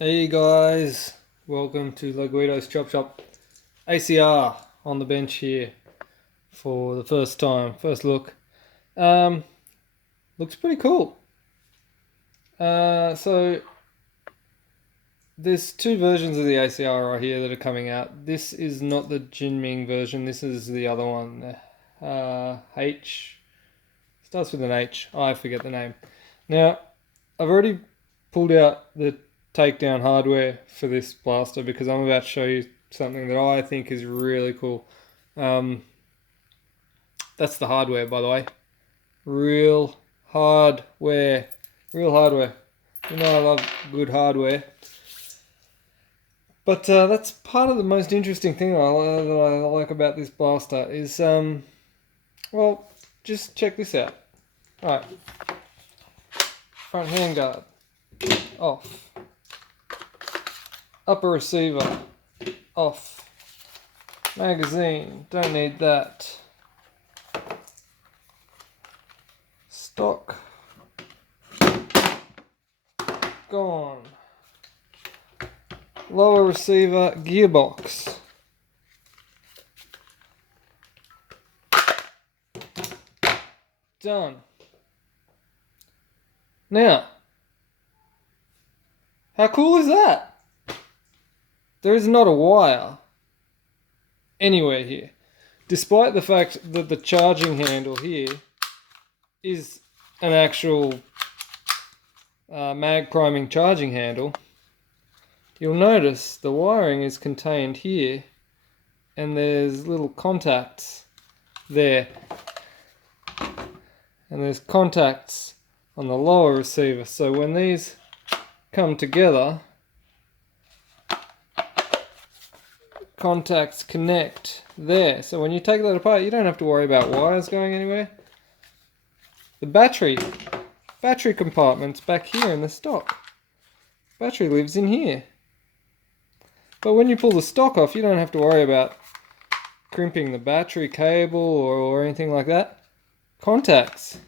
Hey guys, welcome to Laguido's Chop Shop. ACR on the bench here for the first time, first look. Looks pretty cool. So there's two versions of the ACR right here that are coming out. This is not the Jinming version. This is the other one. H starts with an H. I forget the name. Now I've already pulled out the takedown hardware for this blaster because I'm about to show you something that I think is really cool. That's the hardware, by the way. Real hardware. Real hardware. You know I love good hardware. But that's part of the most interesting thing that I like about this blaster is, well, just check this out. Alright. Front handguard. Off. Upper receiver. Off. Magazine. Don't need that. Stock. Gone. Lower receiver. Gearbox. Done. Now, how cool is that? There is not a wire anywhere here, despite the fact that the charging handle here is an actual mag priming charging handle. You'll notice the wiring is contained here and there's little contacts there, and there's contacts on the lower receiver, so when these come together, contacts connect there. So when you take that apart, you don't have to worry about wires going anywhere. The battery compartment's back here in the stock. Battery lives in here. But when you pull the stock off, you don't have to worry about crimping the battery cable or anything like that. Contacts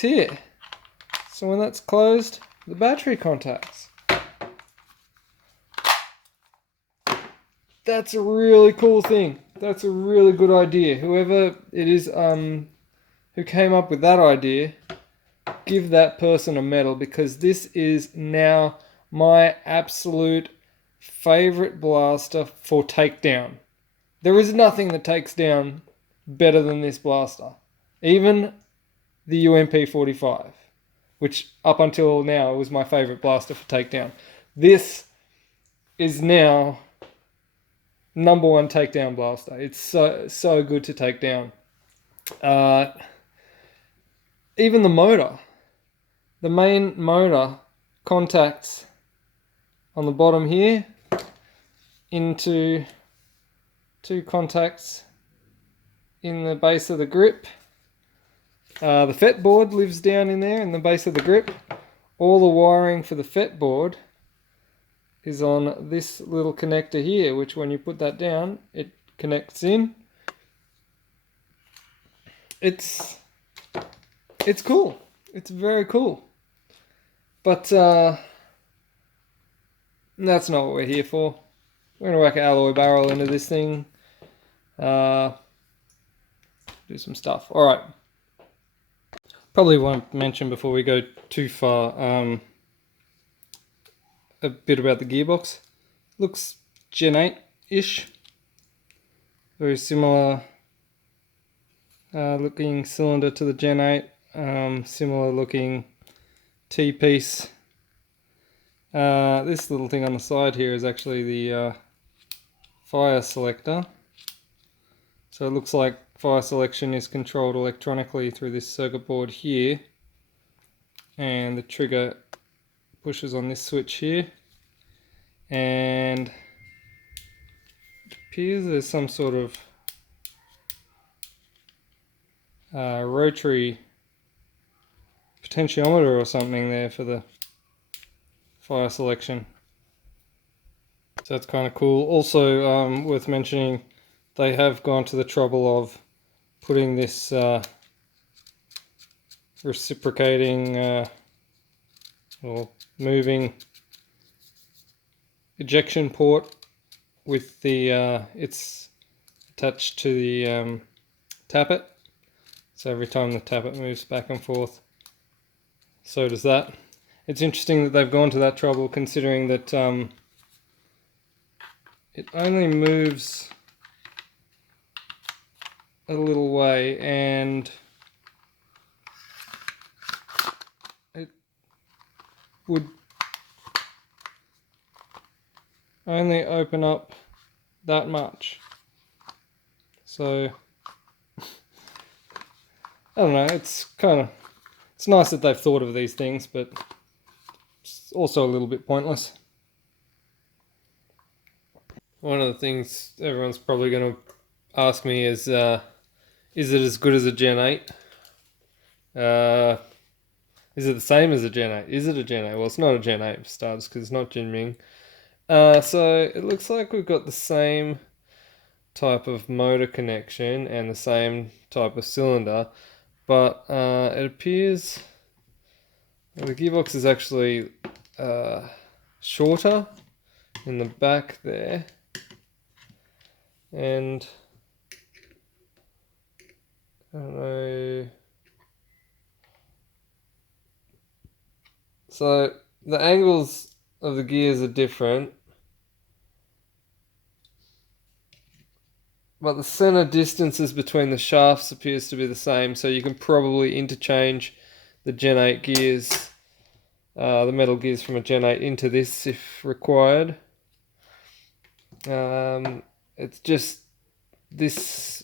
here. So when that's closed, the battery contacts. That's a really cool thing. That's a really good idea. Whoever it is who came up with that idea, give that person a medal, because this is now my absolute favorite blaster for takedown. There is nothing that takes down better than this blaster. Even the UMP45, which up until now was my favorite blaster for takedown. This is now number one takedown blaster. It's so good to take down. Even the motor, the main motor contacts on the bottom here into two contacts in the base of the grip. The FET board lives down in there in the base of the grip. All the wiring for the FET board is on this little connector here, which when you put that down, it connects in. It's cool. It's very cool. But that's not what we're here for. We're going to whack an alloy barrel into this thing. Do some stuff. Alright. Probably won't mention before we go too far a bit about the gearbox. Looks Gen 8-ish. Very similar looking cylinder to the Gen 8. Similar looking T-piece. This little thing on the side here is actually the fire selector. So it looks like fire selection is controlled electronically through this circuit board here, and the trigger pushes on this switch here, and it appears there's some sort of rotary potentiometer or something there for the fire selection. So that's kind of cool. Also worth mentioning, they have gone to the trouble of putting this reciprocating or moving ejection port with the it's attached to the tappet. So every time the tappet moves back and forth, so does that. It's interesting that they've gone to that trouble, considering that it only moves a little way, and it would only open up that much. So I don't know, it's nice that they've thought of these things, but it's also a little bit pointless. One of the things everyone's probably going to ask me is it as good as a Gen 8? Is it the same as a Gen 8? Is it a Gen 8? Well, it's not a Gen 8 for starters, because it's not Gen Ming. So it looks like we've got the same type of motor connection and the same type of cylinder, but it appears the gearbox is actually shorter in the back there, and I don't know. So the angles of the gears are different, but the center distances between the shafts appears to be the same, so you can probably interchange the Gen 8 gears, the metal gears from a Gen 8 into this if required. It's just this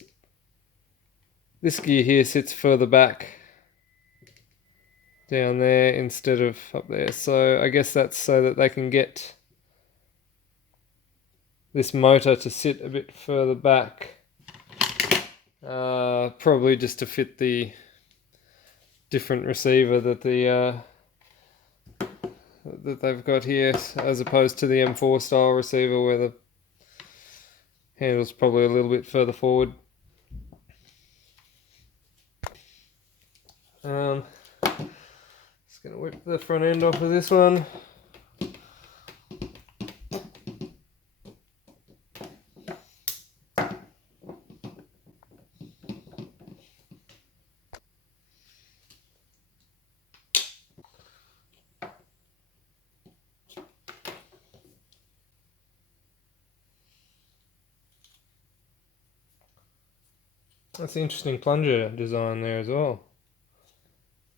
gear here sits further back down there instead of up there, so I guess that's so that they can get this motor to sit a bit further back, probably just to fit the different receiver that that they've got here, as opposed to the M4 style receiver where the handle's probably a little bit further forward. Just gonna whip the front end off of this one. That's an interesting plunger design there as well.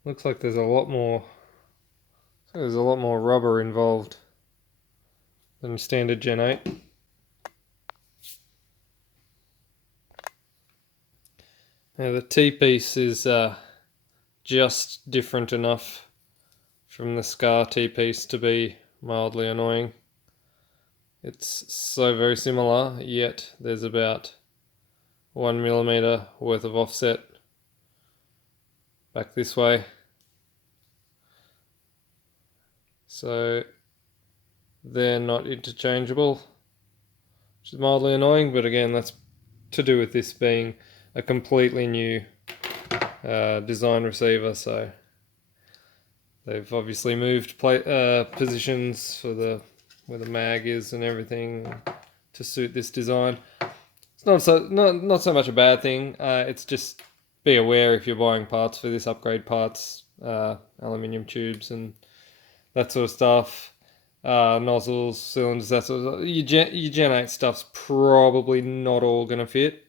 Looks like there's a lot more rubber involved than standard Gen 8. Now the T-piece is just different enough from the Scar T-piece to be mildly annoying. It's so very similar, yet there's about 1mm worth of offset back this way. So they're not interchangeable, which is mildly annoying, but again, that's to do with this being a completely new design receiver, so they've obviously moved positions for where the mag is and everything to suit this design. It's not so much a bad thing. It's just be aware if you're buying parts for this, upgrade parts, aluminium tubes and that sort of stuff, nozzles, cylinders, that sort of stuff. Your Gen 8 stuff's probably not all going to fit.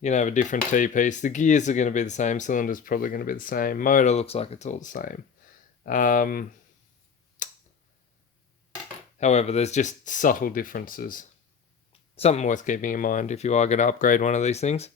You're going to have a different T-piece. The gears are going to be the same. Cylinder's probably going to be the same. Motor looks like it's all the same. However, there's just subtle differences. Something worth keeping in mind if you are going to upgrade one of these things.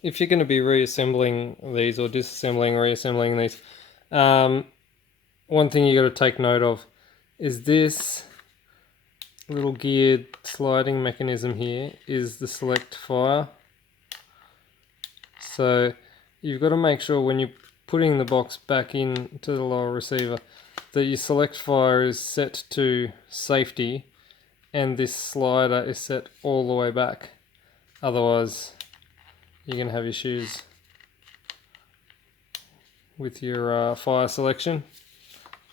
If you're going to be reassembling these or disassembling, reassembling these, one thing you got to take note of is this little geared sliding mechanism here is the select fire. So you've got to make sure when you're putting the box back into the lower receiver that your select fire is set to safety and this slider is set all the way back. Otherwise you're going to have issues with your fire selection.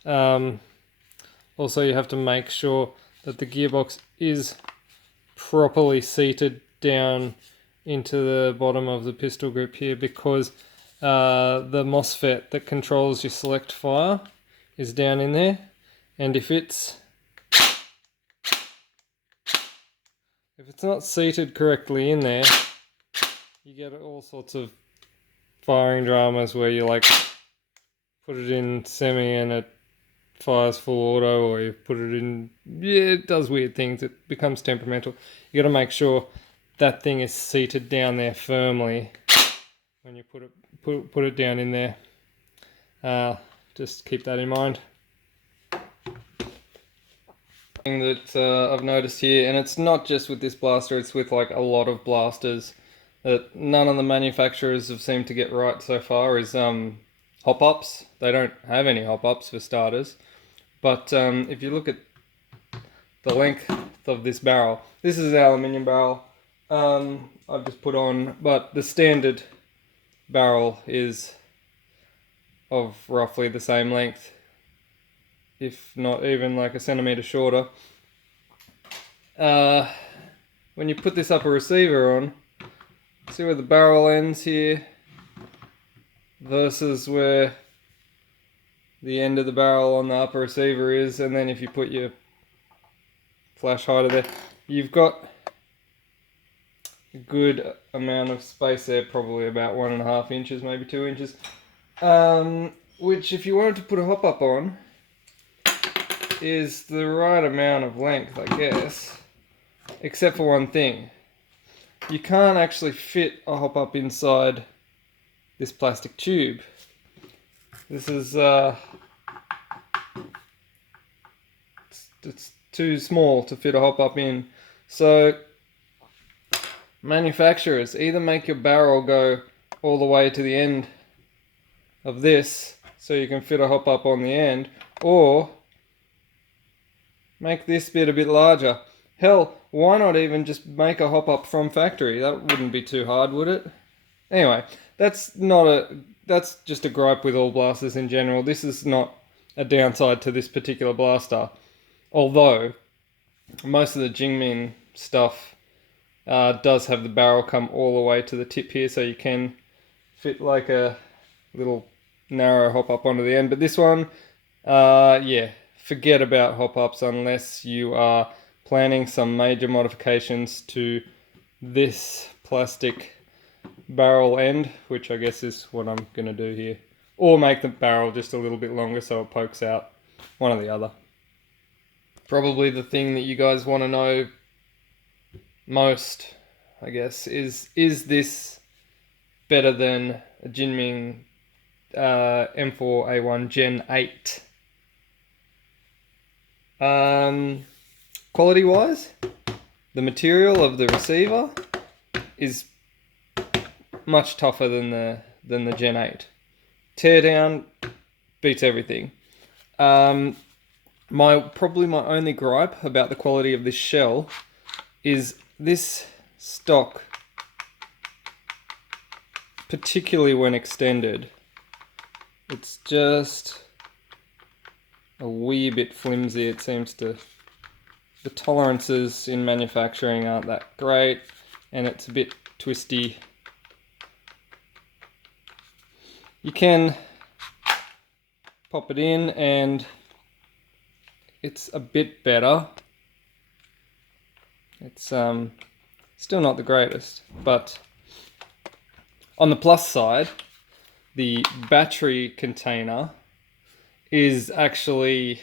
Also you have to make sure that the gearbox is properly seated down into the bottom of the pistol grip here, because the MOSFET that controls your select fire is down in there, and if it's not seated correctly in there, you get all sorts of firing dramas where you like put it in semi and it fires full auto, or you put it in, it does weird things, it becomes temperamental. You got to make sure that thing is seated down there firmly when you put it down in there. Just keep that in mind. Thing that I've noticed here, and it's not just with this blaster, it's with like a lot of blasters that none of the manufacturers have seemed to get right so far, is hop-ups. They don't have any hop-ups for starters, but if you look at the length of this barrel, this is an aluminium barrel. I've just put on, but the standard barrel is of roughly the same length, if not even like a centimeter shorter. When you put this upper receiver on, see where the barrel ends here versus where the end of the barrel on the upper receiver is, and then if you put your flash hider there, you've got a good amount of space there, probably about 1.5 inches, maybe 2 inches, which if you wanted to put a hop-up on is the right amount of length, I guess, except for one thing. You can't actually fit a hop-up inside this plastic tube. This is it's too small to fit a hop-up in. So manufacturers either make your barrel go all the way to the end of this so you can fit a hop-up on the end, or make this bit a bit larger. Hell, why not even just make a hop-up from factory? That wouldn't be too hard, would it? Anyway, that's just a gripe with all blasters in general. This is not a downside to this particular blaster, although most of the Jingmin stuff does have the barrel come all the way to the tip here, so you can fit like a little narrow hop-up onto the end. But this one, yeah, forget about hop-ups unless you are planning some major modifications to this plastic barrel end, which I guess is what I'm going to do here. Or make the barrel just a little bit longer so it pokes out. One or the other. Probably the thing that you guys want to know most, I guess, is this better than a Jinming M4A1 Gen 8? Quality wise, the material of the receiver is much tougher than the Gen 8. Teardown beats everything. Probably my only gripe about the quality of this shell is this stock, particularly when extended, it's just a wee bit flimsy. It seems to, the tolerances in manufacturing aren't that great, and it's a bit twisty. You can pop it in and it's a bit better. It's still not the greatest, but on the plus side, the battery container is actually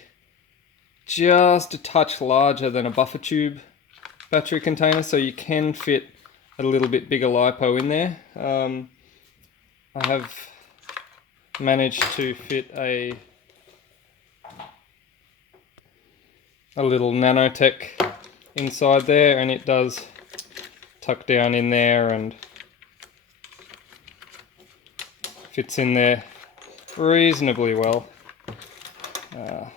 just a touch larger than a buffer tube battery container, so you can fit a little bit bigger LiPo in there. I have managed to fit a little nanotech inside there, and it does tuck down in there and fits in there reasonably well. Not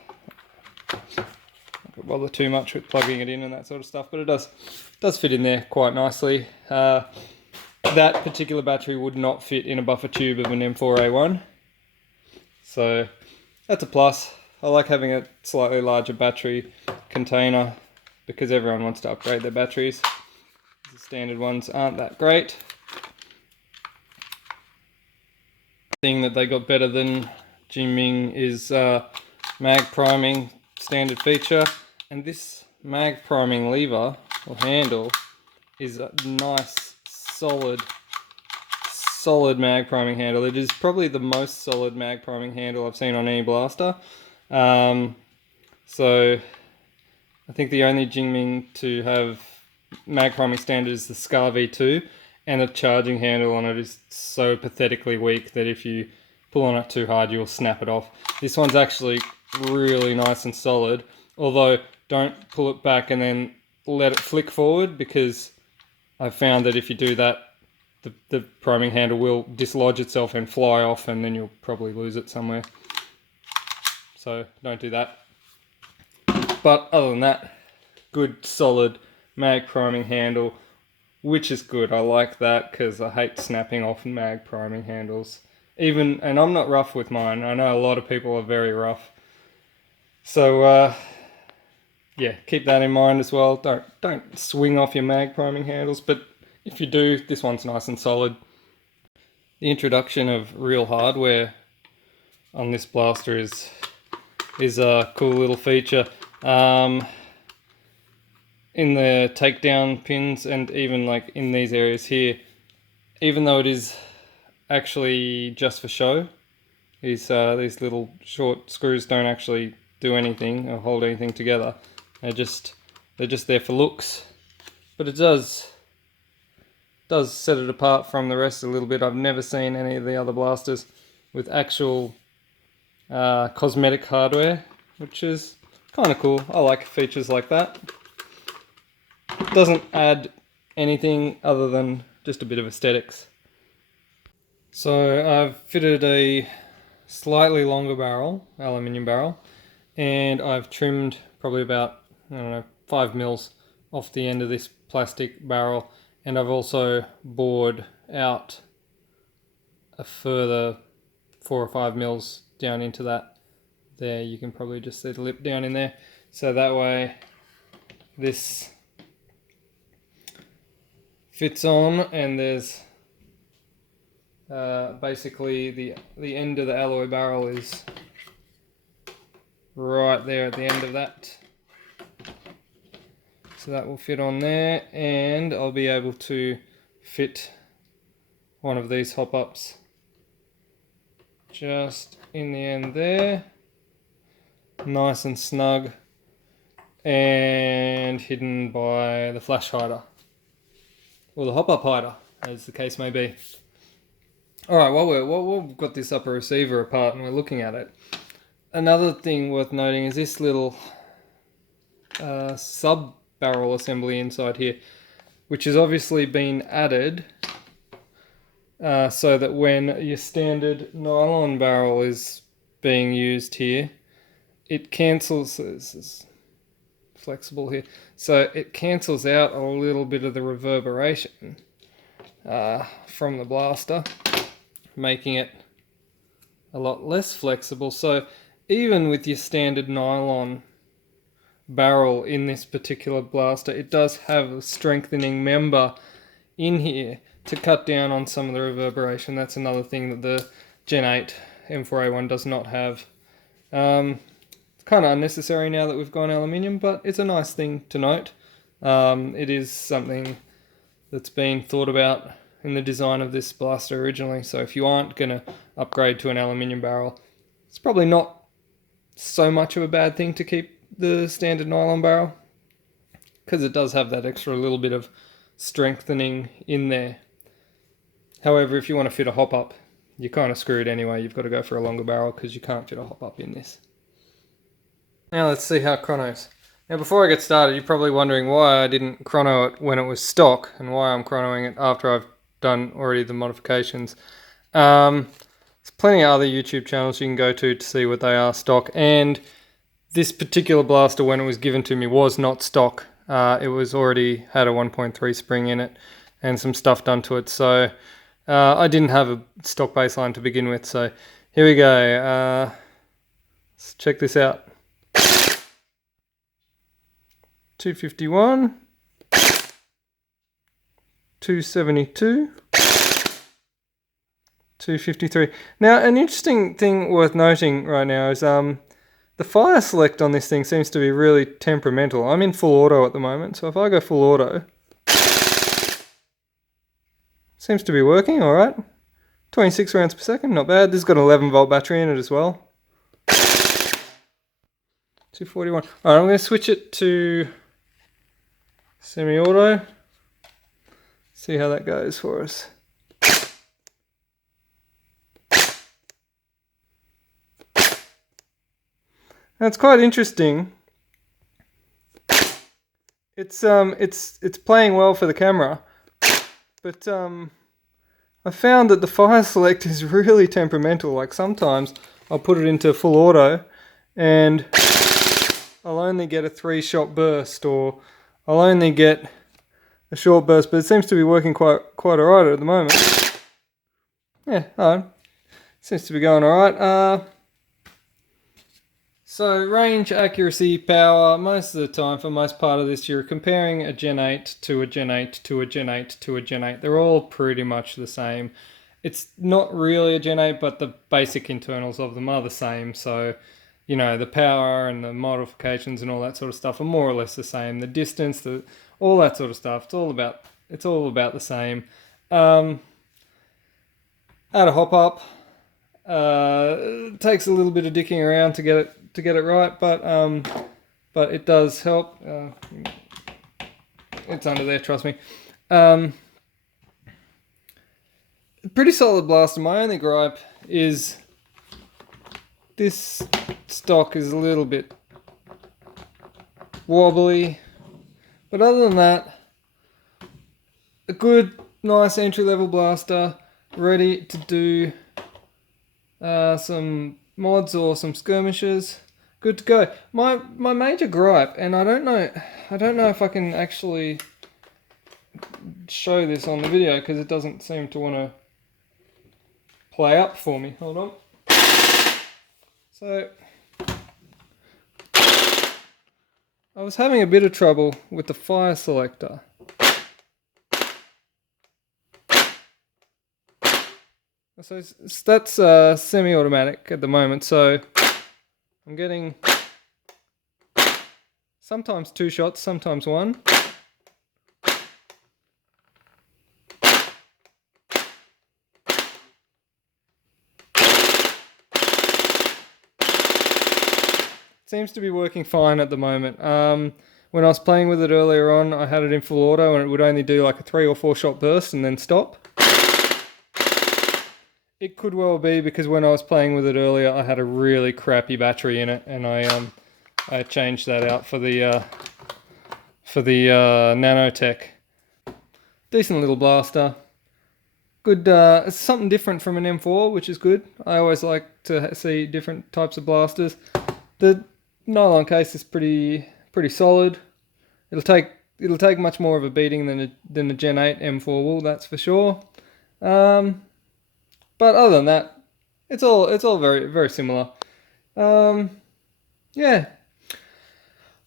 bother too much with plugging it in and that sort of stuff, but it does fit in there quite nicely. That particular battery would not fit in a buffer tube of an M4A1, so that's a plus. I like having a slightly larger battery container because everyone wants to upgrade their batteries. The standard ones aren't that great. Thing that they got better than Jingming is mag priming, standard feature, and this mag priming lever or handle is a nice solid mag priming handle. It is probably the most solid mag priming handle I've seen on any blaster. So I think the only Jingming to have mag priming standard is the Scar V2, and the charging handle on it is so pathetically weak that if you pull on it too hard you'll snap it off. This one's actually really nice and solid, although don't pull it back and then let it flick forward, because I've found that if you do that, the priming handle will dislodge itself and fly off, and then you'll probably lose it somewhere. So don't do that. But other than that, good solid mag priming handle, which is good. I like that because I hate snapping off mag priming handles. And I'm not rough with mine. I know a lot of people are very rough. So yeah, keep that in mind as well. Don't swing off your mag priming handles, but if you do, this one's nice and solid. The introduction of real hardware on this blaster is a cool little feature. In the takedown pins and even like in these areas here, even though it is actually just for show, these little short screws don't actually do anything or hold anything together. They're just there for looks, but it does set it apart from the rest a little bit. I've never seen any of the other blasters with actual cosmetic hardware, which is kind of cool. I like features like that. Doesn't add anything other than just a bit of aesthetics. So I've fitted a slightly longer barrel, aluminium barrel, and I've trimmed probably about, I don't know, 5 mils off the end of this plastic barrel, and I've also bored out a further 4 or 5 mils down into that. There, you can probably just see the lip down in there. So that way this fits on, and there's basically the end of the alloy barrel is right there at the end of that. So that will fit on there, and I'll be able to fit one of these hop-ups just in the end there. Nice and snug, and hidden by the flash hider, or the hop-up hider, as the case may be. Alright, while we've got this upper receiver apart and we're looking at it, another thing worth noting is this little sub-barrel assembly inside here, which has obviously been added so that when your standard nylon barrel is being used here, it cancels, this is flexible here, so it cancels out a little bit of the reverberation from the blaster, making it a lot less flexible. So even with your standard nylon barrel in this particular blaster, it does have a strengthening member in here to cut down on some of the reverberation. That's another thing that the Gen 8 M4A1 does not have. It's kind of unnecessary now that we've gone aluminium, but it's a nice thing to note. It is something that's been thought about in the design of this blaster originally, so if you aren't going to upgrade to an aluminium barrel, it's probably not so much of a bad thing to keep the standard nylon barrel, because it does have that extra little bit of strengthening in there. However, if you want to fit a hop-up, you're kind of screwed anyway. You've got to go for a longer barrel because you can't fit a hop-up in this. Now let's see how Chronos Now before I get started, you're probably wondering why I didn't chrono it when it was stock and why I'm chronoing it after I've done already the modifications. There's plenty of other YouTube channels you can go to see what they are stock, and this particular blaster, when it was given to me, was not stock. It was already had a 1.3 spring in it and some stuff done to it, so I didn't have a stock baseline to begin with. So here we go. Let's check this out. 251, 272, 253. Now, an interesting thing worth noting right now is the fire select on this thing seems to be really temperamental. I'm in full auto at the moment, so if I go full auto, seems to be working all right. 26 rounds per second, not bad. This has got an 11 volt battery in it as well. 241. All right, I'm going to switch it to semi-auto. See how that goes for us. Now it's quite interesting. It's playing well for the camera, but I found that the fire select is really temperamental. Like sometimes I'll put it into full auto and I'll only get a 3-shot burst, or I'll only get a short burst, but it seems to be working quite alright at the moment. Yeah, seems to be going alright. So range, accuracy, power, most of the time, for most part of this, you're comparing a Gen 8 to a Gen 8 to a Gen 8 to a Gen 8. They're all pretty much the same. It's not really a Gen 8, but the basic internals of them are the same. So, you know, the power and the modifications and all that sort of stuff are more or less the same. The distance, all that sort of stuff, it's all about the same. How to hop up. It takes a little bit of dicking around to get it right, but it does help. It's under there, trust me. Pretty solid blaster. My only gripe is this stock is a little bit wobbly, but other than that, a good, nice entry-level blaster, ready to do some mods or some skirmishes. Good to go. My major gripe, and I don't know if I can actually show this on the video because it doesn't seem to want to play up for me. Hold on. So I was having a bit of trouble with the fire selector. So that's semi-automatic at the moment, so I'm getting sometimes 2 shots, sometimes 1. Seems to be working fine at the moment. When I was playing with it earlier on, I had it in full auto and it would only do like a 3 or 4 shot burst and then stop. It could well be because when I was playing with it earlier, I had a really crappy battery in it, and I changed that out for the Nanotech. Decent little blaster. Good. It's something different from an M4, which is good. I always like to see different types of blasters. The nylon case is pretty solid. It'll take much more of a beating than a Gen 8 M4 will, that's for sure. But other than that, it's all very, very similar. Yeah,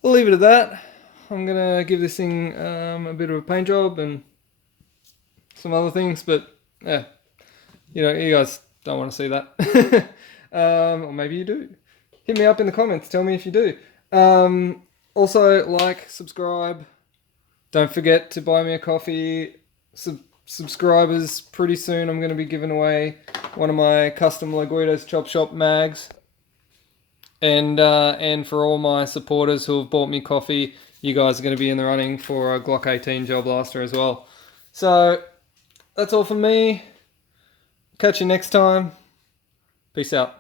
we'll leave it at that. I'm gonna give this thing a bit of a paint job and some other things, but yeah, you guys don't want to see that, or maybe you do. Hit me up in the comments. Tell me if you do. Also, like, subscribe. Don't forget to buy me a coffee. Subscribers, pretty soon I'm going to be giving away one of my custom Laguitos Chop Shop mags. And for all my supporters who have bought me coffee, you guys are going to be in the running for a Glock 18 gel blaster as well. So that's all from me. Catch you next time. Peace out.